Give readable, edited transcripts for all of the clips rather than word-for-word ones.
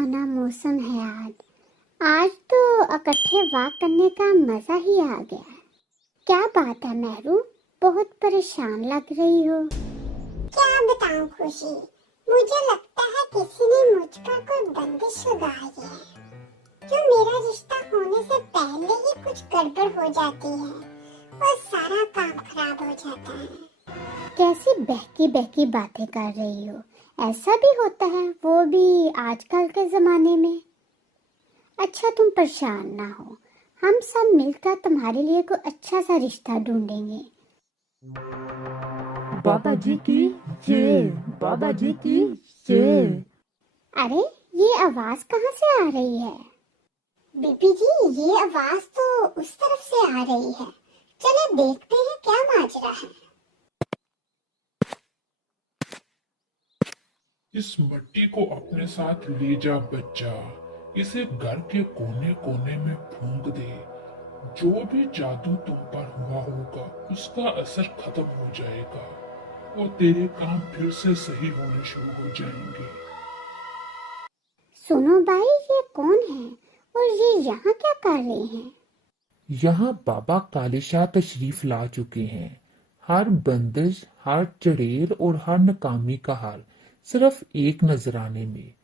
सुहाना मौसम है आज। आज तो इकट्ठे वॉक करने का मजा ही आ गया। क्या बात है मेहरू, बहुत परेशान लग रही हो। क्या बताऊं खुशी, मुझे लगता है किसी ने मुझ पर कोई बंदिश लगाई है। जो मेरा रिश्ता होने से पहले ही कुछ गड़बड़ हो जाती है और सारा काम खराब हो जाता है। कैसी बहकी बहकी बातें कर रही हो, ऐसा भी होता है, वो भी आजकल के जमाने में। अच्छा तुम परेशान ना हो, हम सब मिलकर तुम्हारे लिए कोई अच्छा सा रिश्ता ढूंढेंगे। बाबा जी की जय, बाबा जी की जय। अरे ये आवाज कहाँ से आ रही है? बीबी जी, ये आवाज तो उस तरफ से आ रही है। चले देखते हैं क्या माजरा है। इस मिट्टी को अपने साथ ले जा बच्चा, इसे घर के कोने कोने में फूंक दे। जो भी जादू तुम पर हुआ होगा उसका असर खत्म हो जाएगा और तेरे काम फिर से सही होने शुरू हो जाएंगे। सुनो भाई, ये कौन है और ये यहाँ क्या कर रहे हैं? यहाँ बाबा कालेशाह तशरीफ ला चुके हैं। हर बंदिश, हर चड़ेल और हर नाकामी का हाल सिर्फ एक नजराने में।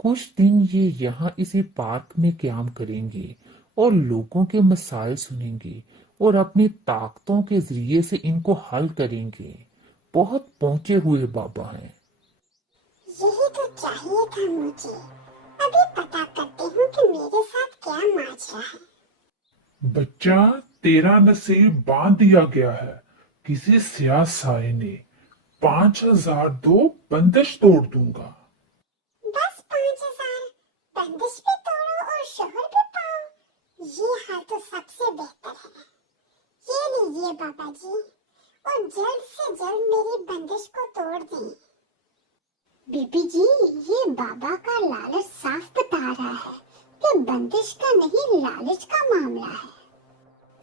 कुछ दिन ये यहाँ इसी पार्क में क्याम करेंगे और लोगों के मसाइल सुनेंगे और अपनी ताकतों के जरिए से इनको हल करेंगे। बहुत पहुंचे हुए बाबा हैं। यही तो चाहिए था मुझे। अभी पता करती हूँ कि मेरे साथ क्या माजरा है। बच्चा, तेरा नसीब बांध दिया गया है। किसी स्याह साए ने 5,000 दो, बंदिश तोड़ दूंगा। बस 5,000, बंदिश भी तोड़ो और शोहर भी पाओ। ये हाल तो सबसे बेहतर है। ये लीजिए बाबा जी, और जल्द से जल्द मेरी बंदिश को तोड़ दें। बीबी जी, ये बाबा का लालच साफ बता रहा है कि बंदिश का नहीं, लालच का मामला है।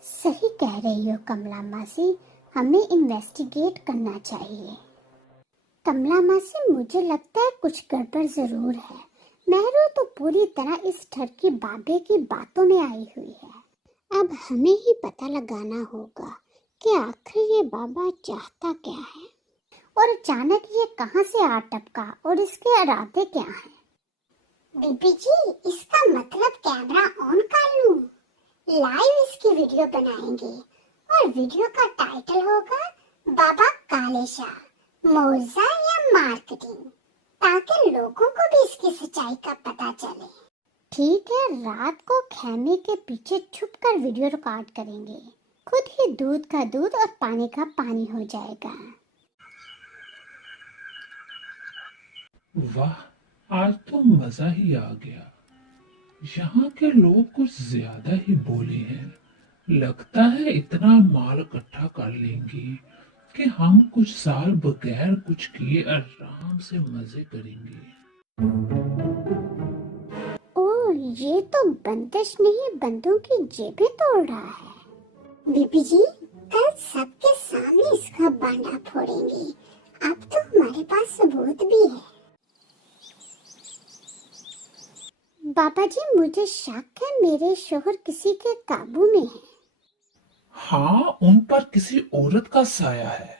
सही कह रही हो कमला मासी, हमें इन्वेस्टिगेट करना चाहिए। कमला मासी, मुझे लगता है कुछ गड़बड़ जरूर है। मेहरू तो पूरी तरह इस ठरकी बाबे की बातों में आई हुई है। अब हमें ही पता लगाना होगा कि आखिर ये बाबा चाहता क्या है और अचानक ये कहाँ से आ टपका और इसके इरादे क्या हैं। बीबी जी, इसका मतलब कैमरा ऑन कर लूं? लाइव इसकी वीडियो बनाएंगे और वीडियो का टाइटल होगा बाबा कालेशाह, मौजा या मार्केटिंग, ताकि लोगों को भी इसकी सच्चाई का पता चले। ठीक है, रात को खेमे के पीछे छुपकर वीडियो रिकॉर्ड करेंगे। खुद ही दूध का दूध और पानी का पानी हो जाएगा। वाह, आज तो मजा ही आ गया। यहाँ के लोग कुछ ज्यादा ही भोले हैं। लगता है इतना माल इकट्ठा कर लेंगे कि हम कुछ साल बगैर कुछ किए आराम से मजे करेंगे। ओह, ये तो बंदिश नहीं, बंदूक की जेबें तोड़ रहा है। बीबी जी, कल सबके सामने इसका बांडा फोड़ेंगे। अब तो हमारे पास सबूत भी है। बाबा जी, मुझे शक है मेरे शोहर किसी के काबू में है। हाँ, उन पर किसी औरत का साया है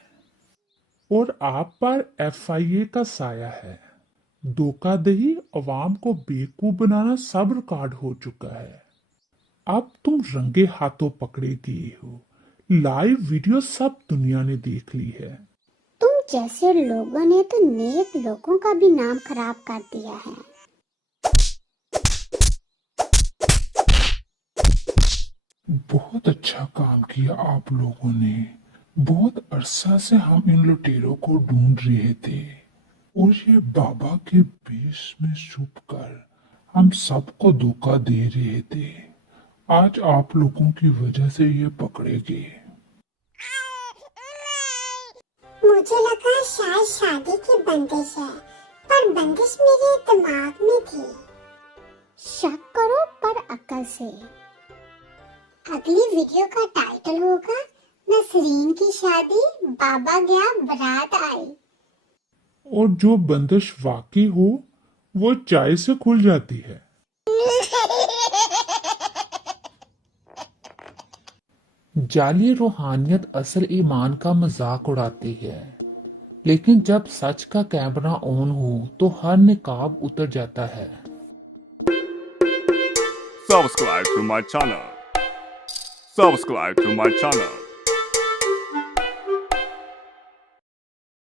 और आप पर एफआईए का साया है। धोखाधड़ी, अवाम को बेवकूफ बनाना सब रिकॉर्ड हो चुका है। अब तुम रंगे हाथों पकड़े गए हो। लाइव वीडियो सब दुनिया ने देख ली है। तुम जैसे लोगों ने तो नेक लोगों का भी नाम खराब कर दिया है। बहुत अच्छा काम किया आप लोगों ने। बहुत अरसा से हम इन लुटेरों को ढूंढ रहे थे और ये बाबा के वेश में छुप कर हम सबको धोखा दे रहे थे। आज आप लोगों की वजह से ये पकड़े गए। मुझे लगा शायद शादी की बंदिश है, पर बंदिश मेरे दिमाग में थी। शक करो पर अकल से। अगली वीडियो का टाइटल होगा नसरीन की शादी, बाबा गया बारात आई। और जो बंदिश वाकई हो वो चाय से खुल जाती है। जाली रूहानियत असल ईमान का मजाक उड़ाती है, लेकिन जब सच का कैमरा ऑन हो तो हर निकाब उतर जाता है। Subscribe to my channel. Subscribe to my channel.